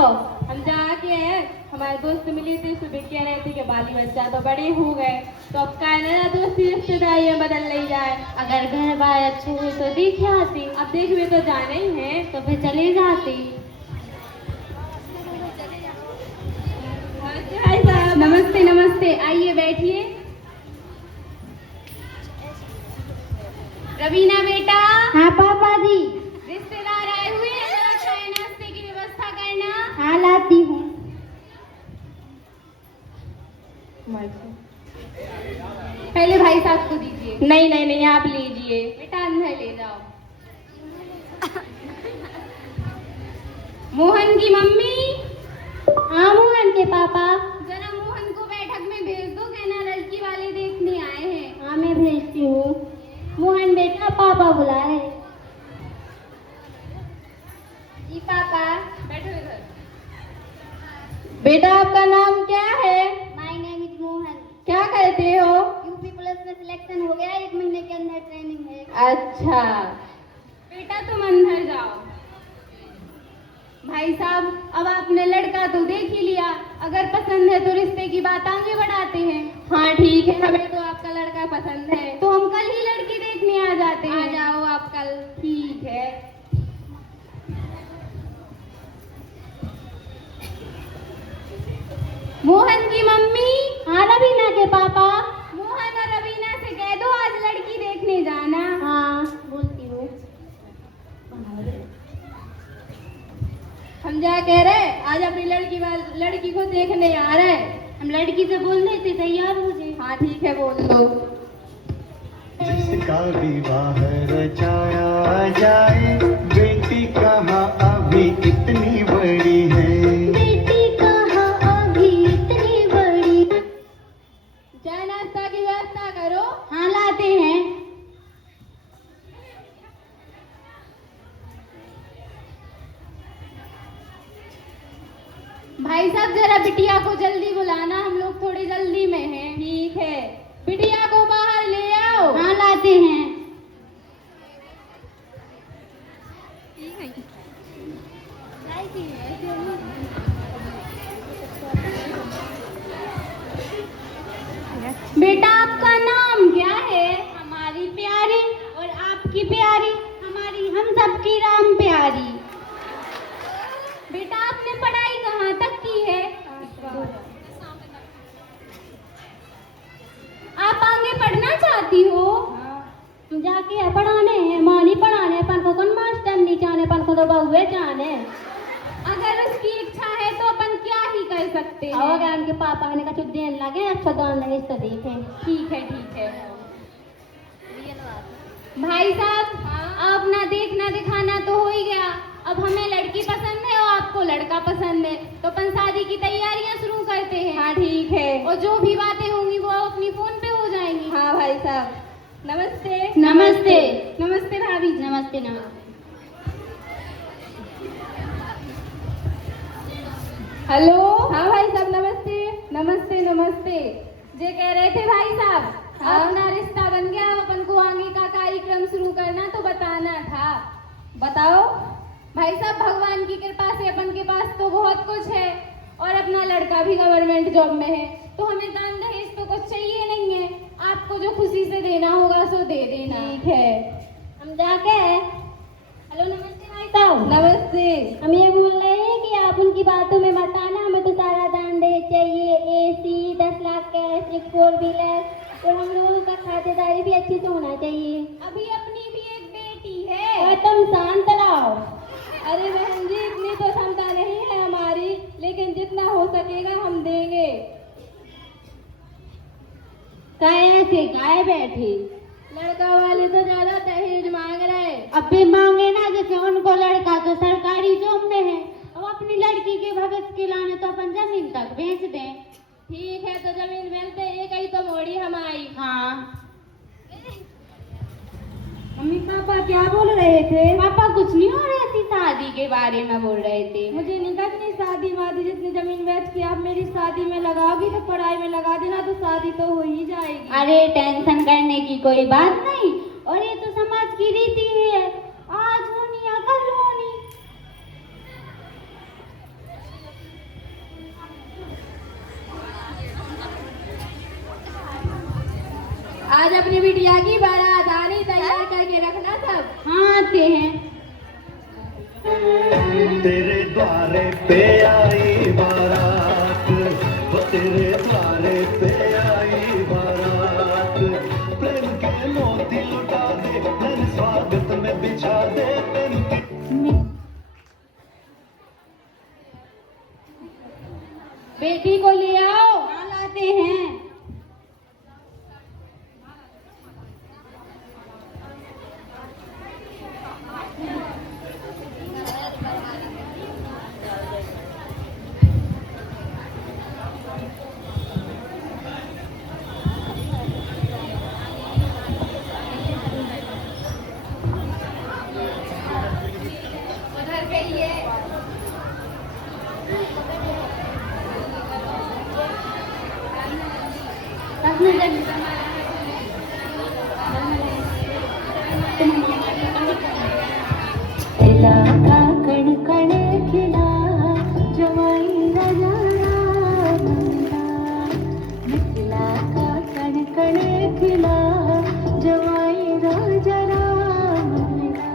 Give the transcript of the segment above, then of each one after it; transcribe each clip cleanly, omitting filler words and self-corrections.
जाओ। हम जाके हमारे दोस्त मिली थी, सुबह कह रहे थे कि बाली बच्चा तो बड़े हो गए, तो अब का है ना दोस्ती रिश्तेदारी में बदल नहीं जाए। अगर घर बार अच्छे हुए तो देख आती। अब देख हुए तो जाने ही है। तो फिर चली जाती। भाई साहब नमस्ते नमस्ते, आइए बैठिए। रवीना बेटा। हाँ पापा जी। रिश्तेदार आए हुए हैं, जरा चाय नाश्ते की व्यवस्था करना। हाँ लाती हूँ। पहले भाई साहब को दीजिए। नहीं नहीं नहीं, आप लीजिए। बेटा अंदर ले जाओ। मोहन की मम्मी। हाँ मोहन के पापा। जरा मोहन को बैठक में भेज दो, कहना लड़की वाले देखने आए हैं। हाँ मैं भेजती हूँ। मोहन बेटा पापा बुलाए। जी पापा। बैठो इधर। बेटा आपका नाम क्या है? My name is Mohan. क्या करते हो? यूपी पुलिस में सिलेक्शन हो गया, 1 महीने के अंदर ट्रेनिंग है। अच्छा बेटा तुम अंदर जाओ। भाई साहब अब आपने लड़का तो देख ही लिया, अगर पसंद है तो रिश्ते की बात आगे बढ़ाते हैं। हाँ ठीक है, हमें तो आपका लड़का पसंद है। तो हम कल ही लड़की देखने आ जाते हैं। आ जाओ आप कल। ठीक है। मोहन की मम्मी। हाँ रवीना के पापा। मोहन और रवीना से कह दो आज लड़की देखने जाना। हाँ बोलती हूँ। हम जा कह रहे आज अपनी लड़की को देखने आ रहे। हम लड़की से बोल देते तैयार हो जाए। हाँ ठीक है, बोल दो। जिसका विवाह रचाया जाए, बेटी कहाँ अभी इतनी बड़ी है। बेटी कहाँ अभी इतनी बड़ी। चाय नाश्ता की व्यवस्था करो। हाँ लाते हैं। भाई साहब जरा बिटिया को जल्दी बुलाना, हम लोग थोड़ी जल्दी में हैं। ठीक है, बिटिया को बाहर ले आओ। हाँ लाते हैं। बेटा आपका नाम क्या है? हमारी प्यारी और आपकी प्यारी, हमारी हम सबकी राम प्यारी। बेटा आपने पढ़ाई कहाँ तक की है? आप आगे पढ़ना चाहती हो? जाके पढ़ाने हैं, माँ नहीं पढ़ाने पर को कौन मास्टर नहीं चाहने पर को तो बहुए चाहने। अगर उसकी इच्छा है तो अपन क्या ही कर सकते हैं। और अगर उनके पापा ने कहा देने लगे अच्छा तो लगे तो देखें। ठीक है ठीक है। भाई साहब आप ना देखना दिखाना तो हो ही गया, अब हमें लड़की पसंद है और आपको लड़का पसंद है, तो अपन शादी की तैयारियां शुरू करते हैं। हाँ ठीक है। और जो भी बातें होंगी वो अपनी फोन पे हो जाएंगी। हाँ भाई साहब। नमस्ते। नमस्ते। नमस्ते भाभी। नमस्ते नमस्ते। हेलो। हाँ भाई साहब नमस्ते। नमस्ते नमस्ते। जे कह रहे थे भाई साहब हाँ? अपना रिश्ता बन गया, अब अपन को आगे का कार्यक्रम शुरू करना तो बताना था। बताओ। भाई साहब भगवान की कृपा से अपन के पास तो बहुत कुछ है और अपना लड़का भी गवर्नमेंट जॉब में है, तो हमें दान दहेज तो कुछ चाहिए नहीं है, आपको जो खुशी से देना होगा सो दे देना। ठीक है। हम जाके हेलो नमस्ते भाई साहब। नमस्ते। हम ये बोल रहे हैं कि आप उनकी बातों में मत आना, हमें तो सारा दान दहेज चाहिए, AC 10 लाख कैश, 4 व्हीलर, और हम लोगों का खातेदारी भी अच्छी से होना चाहिए। अभी अपनी भी एक बेटी है। और तुम शांत रहो। अरे बहन जी इतनी तो क्षमता नहीं है हमारी, लेकिन जितना हो सकेगा हम देंगे। कैसे गाय बैठी। लड़का वाले तो ज्यादा दहेज मांग रहे। अब भी मांगे ना, जैसे उनको लड़का तो सरकारी जॉब में है, अब अपनी लड़की के भविष्य के लाने तो अपन जमीन तक बेच दें। ठीक है तो जमीन बेचते, एक ही तो मोड़ी हमारी। हाँ। मम्मी पापा क्या बोल रहे थे? पापा कुछ नहीं हो रही थी, शादी के बारे में बोल रहे थे। मुझे नहीं करनी शादी वादी, जितनी जमीन बेच के आप मेरी शादी में लगाओगी तो पढ़ाई में लगा देना, तो शादी तो हो ही जाएगी। अरे टेंशन करने की कोई बात नहीं, और ये तो समाज की रीति है, आज होनी या कल होनी। आज अपनी बिटिया की बारात आनी, तैयार करके रखना सब। हाँ आते हैं। तेरे द्वारे पे आई बारात, वो तेरे द्वारे पे आई बारात, प्रेम के मोती लुटा दे, तेरे स्वागत में बिछा दे प्रेम की। बेटी को ले आओ। हाँ लाते हैं। खिला का कण कण खिला, जवाई राजा मंगा। मिथिला का कण कण खिला, जवाई राजा मंगा।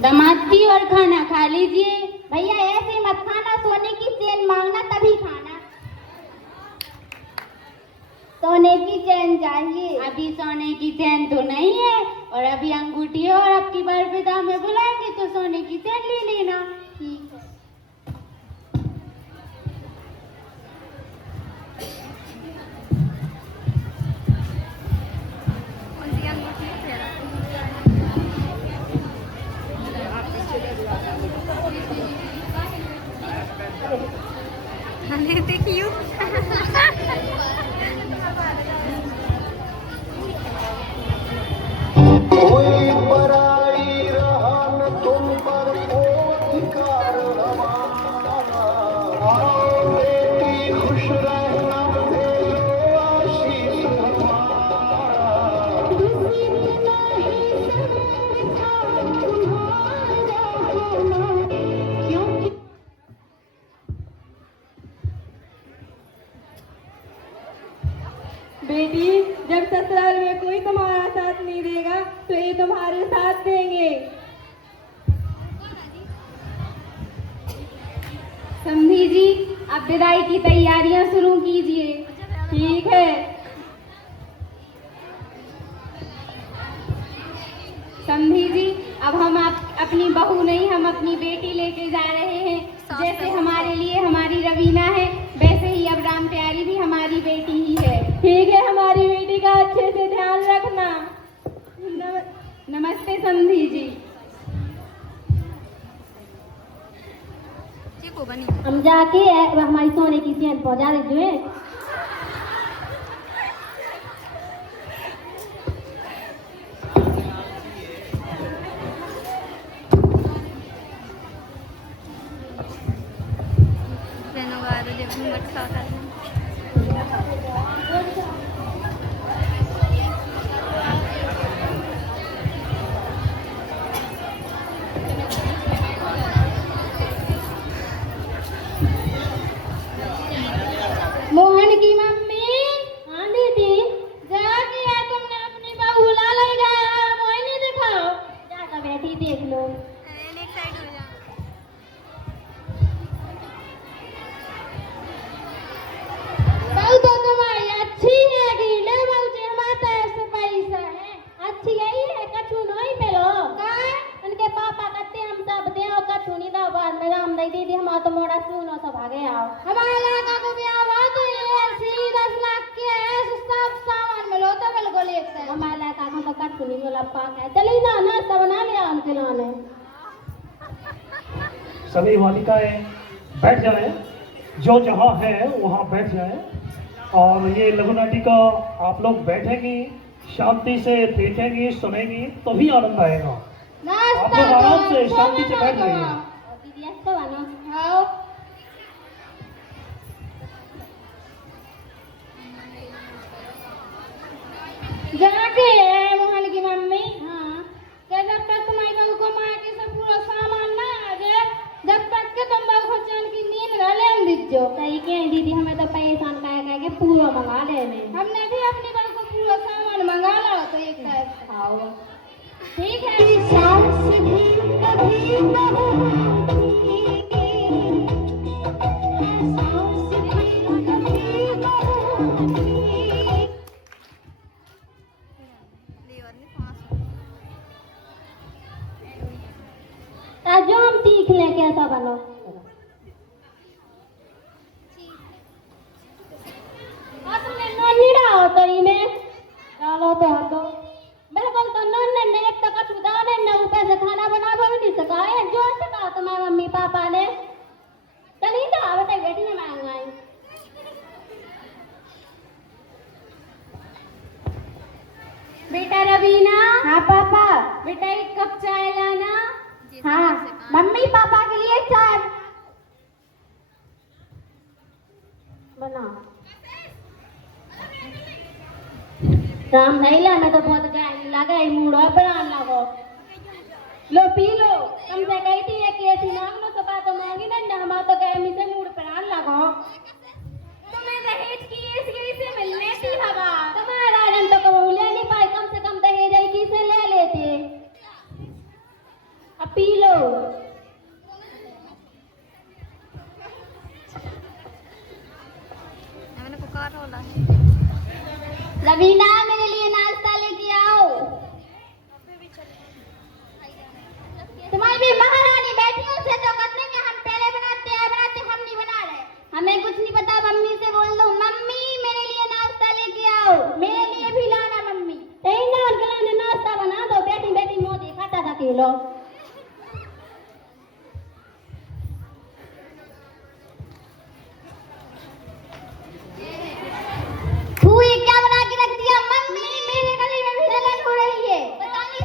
दामाद जी और खाना खा लीजिए। भैया ऐसे मत खाना, सोने की चेन मांगना तभी खाना। सोने की चेन चाहिए। अभी सोने की चेन तो नहीं है, और अभी अंगूठी है, और आपकी बरपीता में बुलाएंगे तो सोने की चेन ले लेना। ठीक है। कोई पराई रहा न तुम पर अधिकार हमारा, आओ बेटी खुश रहना, दे लो आशीष हमारा। बेटी, जब ससुराल में कोई तुम्हारा साथ नहीं देगा तो ये तुम्हारे साथ देंगे। समधी जी, अब विदाई की तैयारियां शुरू कीजिए। ठीक है। समधी जी, अब हम अपनी बहू नहीं, हम अपनी बेटी लेके जा रहे हैं। जैसे हमारे लिए हमारी रवीना है, वैसे ही अब राम प्यारी भी हमारी बेटी ही है। ठीक है, हमारी बेटी का अच्छे से ध्यान रखना। नमस्ते समधी जी। हम जाके हमारी सोने की चेन पहुंचा दीजिए। मोहन की मम्मी। हाँ दीदी। जाके तुमने अपनी बहू ला लेगा, मोहिनी दिखाओ। जाकर बैठी देख लो। बहू तो तुम्हारी अच्छी है, गीले बहू जी हमारे ऐसे पैसा है। अच्छी यही है, कछु नहीं पेलो। उनके पापा कहते हम सब दे, और कछु नहीं दो, बाद में राम दई दीदी हमारा तो मोड़ा सुनो सब भागे आओ। हमारे लड़का को ब्याह हुआ तो ये 10 लाख के है, सब सामान मिलो तो बिल्कुल एक से। हमारे लड़का को तो कछु नहीं मिला, पाक है। चली ना नाश्ता बना लिया उनके लाने। सभी बालिकाएं बैठ जाएं, जो जहाँ है वहाँ बैठ जाएं, और ये लघु नाटिका आप लोग बैठेंगी, शांति से देखेंगी, सुनेंगी, तभी आनंद आएगा। आप लोग आराम से शांति से बैठ जाइए। दीदी अच्छा बनो। हाँ। जो सही कह दीदी, हमें तो परेशान कह के पूरा मंगा ले में। हमने भी अपनी बहू को पूरा सामान मंगा लो तो एक खाओ। ठीक है। सांस भी कभी न होती, सांस भी कभी न होती। जो हम सीख लें कैसा बनो। चलो तो हटो। बिल्कुल तो नन्हे एक तक छुदा ने ऊपर से खाना बना भी नहीं सका है, जो सका तुम्हारे मम्मी पापा ने। चलिए जाओ बेटा, बेटी ने मांगाई। बेटा रवीना। हाँ पापा। बेटा एक कप चाय लाना। हाँ मम्मी पापा के लिए चाय बना। राम नहीं ला, मैं तो बहुत गाय लगा मूड बनाने लगो। लो पी लो, कम से कही थी एक ऐसी मांग लो तो बात तो मांगी ना, हमारा तो कह से मूड बनाने लगो। तुम्हें दहेज की इसे मिलने थी हवा। तुम्हारा राजन तो कब ले नहीं पाए, कम से कम दहेज की से ले लेते। अब पी लो। रवीना मेरे लिए नाश्ता लेके आओ। तुम्हारी भी महारानी बैठी हो से तो कहते हैं हम पहले बनाते हम नहीं बना रहे। हमें कुछ नहीं पता, मम्मी से बोल दो मम्मी मेरे लिए नाश्ता लेके आओ, मेरे लिए भी लाना मम्मी। नहीं ना उनके लिए नाश्ता बना दो, बैठी बैठी मुंह दिखाता था किलो। क्या बना के रख दिया मम्मी, मेरे गले में भी जलन हो रही है। पता नहीं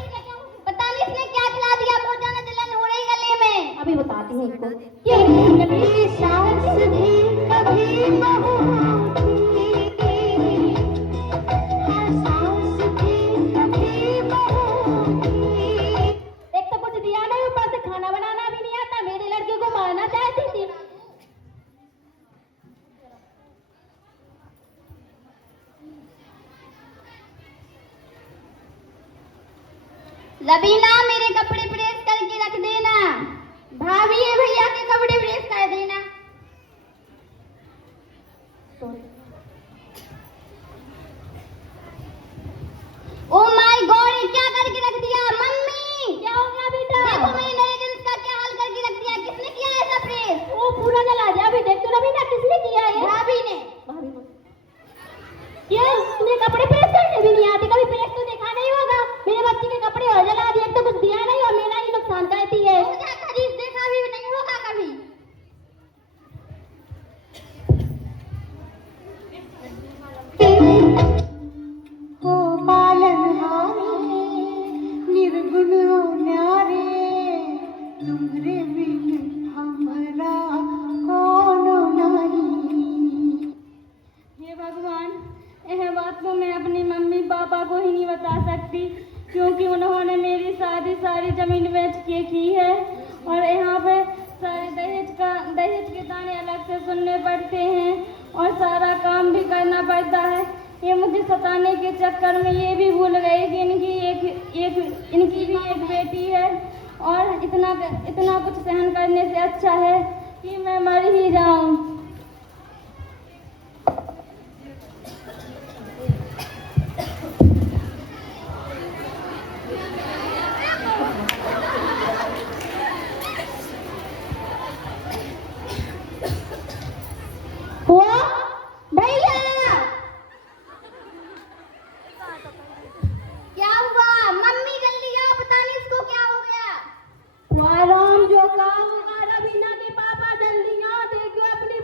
इसने क्या खिला दिया, बहुत ज्यादा जलन हो रही गले में। अभी बताती हूँ इसको। कभी सांस भी कभी न होती, सांस भी कभी न होती। एक तो कुछ दिया नहीं, ऊपर से खाना बनाना भी नहीं आता। मेरे लड़के को मारना चाहती थी। रवीना मेरे कपड़े प्रेस करके रख देना। भाभी है भैया के कपड़े प्रेस कर देना। ओ माय गॉड, क्या करके रख दिया मम्मी? क्या हो गया बेटा? देखो मैंने नए जींस का क्या हाल करके रख दिया। किसने किया ऐसा प्रेस? वो पूरा जला दिया। अभी देख तो रवीना किसने किया है? भाभी ने। ये तूने कपड़े प्रेस करने भी नहीं आते, कभी प्रेस तो देखा नहीं होगा। मेरे बच्चे के कपड़े और जला दिए, तो कुछ दिया नहीं और मेरा ही नुकसान करती है। मुझे खरीद देखा भी नहीं होगा कभी। हो पालनहारे निर्गुण हो न्यारे, तुमरे बिन हमरा कोनो नहीं। हे भगवान, यह बात तो मैं अपनी मम्मी पापा को ही नहीं बता सकती, क्योंकि उन्होंने मेरी सारी जमीन बेच के की है। और यहाँ पे सारे दहेज के दाने अलग से सुनने पड़ते हैं और सारा काम भी करना पड़ता है। ये मुझे सताने के चक्कर में ये भी भूल गए कि इनकी भी एक बेटी है और इतना कुछ सहन करने से अच्छा है कि मैं मर ही जाऊं। भैया क्या हुआ? मम्मी जल्दी आओ, पता नहीं इसको क्या हो गया। राम जो काम होगा, रवीना के पापा जल्दी आओ, देखो अपनी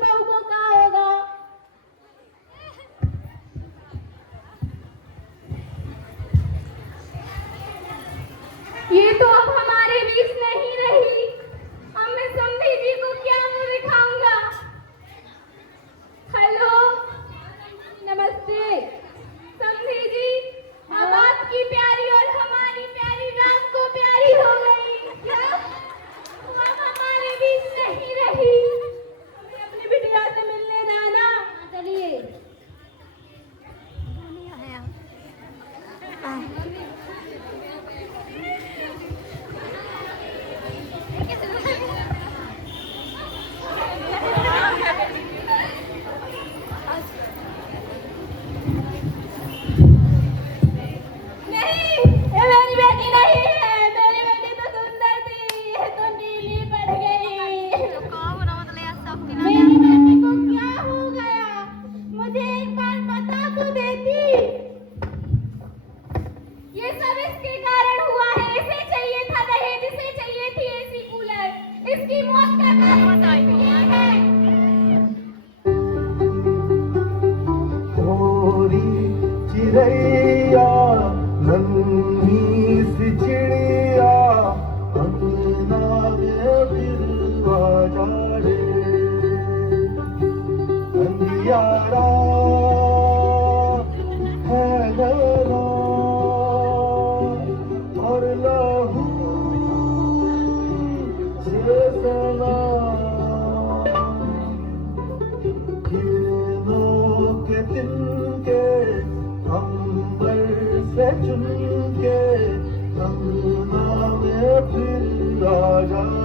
चिड़ैया नन्ही सी चिड़िया अंगना में फिर आ जाड़े अंधियारा है गहरा और लहू से सना किरणों के तिनके अंबर से चुन के अंगना में फिर आ जा